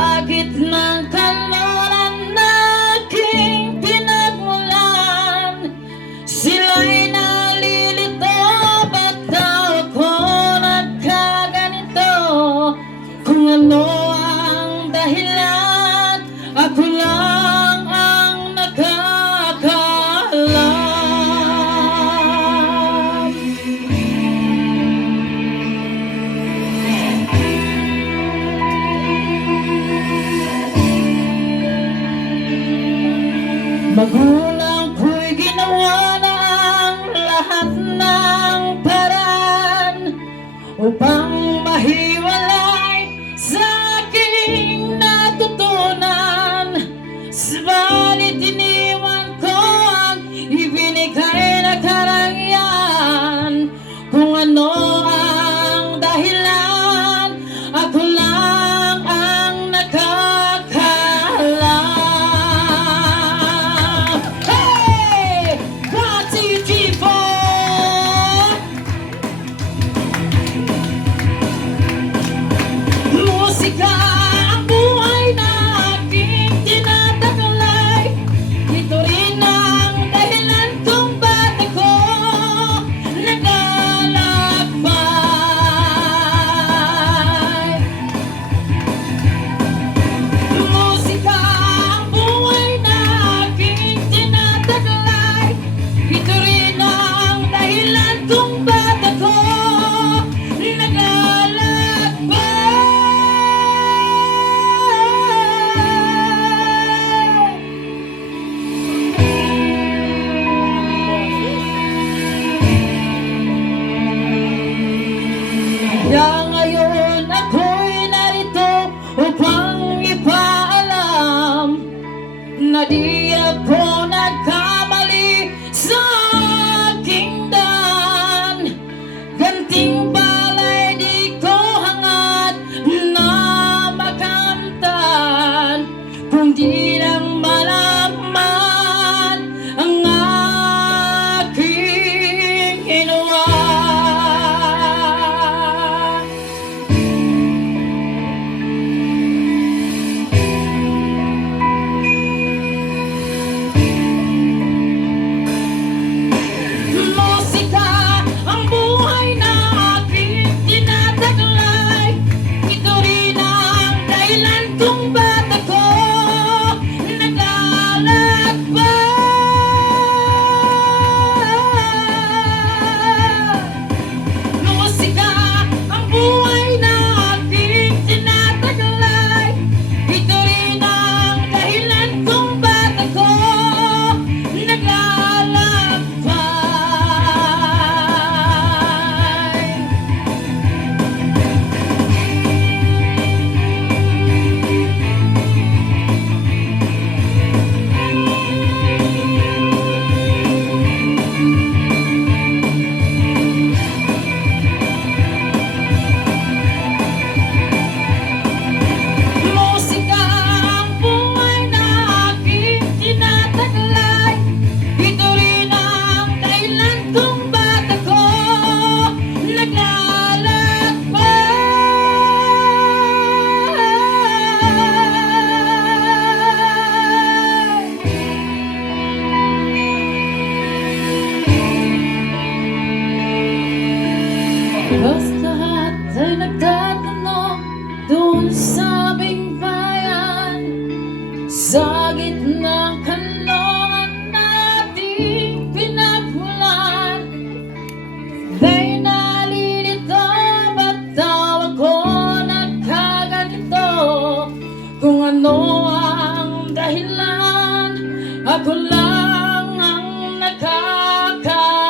Sakit ng kaluran na aking pinagmulan, sila'y nalilito, ba't daw ako nagkaganito? Kung ano ang dahilan, ako lang ang nakakaalam. Magulang ko'y ginawa na ang lahat ng paraan upang mahiwalay sa aking natutunan. Subalit iniwan ko ang ibinigay na karangyaan. Kung ano ang dahilan, ako lang ang nakakaalam. Musika ang buhay na aking tinataglay. Ito rin ang dahilan kung ba't ako naglalakbay. Musika ang buhay na aking tinataglay. Ito rin ang dahilan kung ba't ako kaya ngayon ako'y narito upang ipaalam na di ako nagkamali sa aking daan. Ganting balay di ko hangad na makamtan, kung di lang malaman ang aking ginawa. Lahat ay nagtatanong doon sa aming bayan, sa gitnang kalooban nating pinagmulan. Dahil nalilito, ba't daw ako nagkaganito? Kung ano ang dahilan, ako lang ang nakakaalam.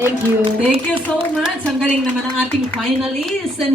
Thank you. Thank you so much. Ang galing naman ang ating finalists. And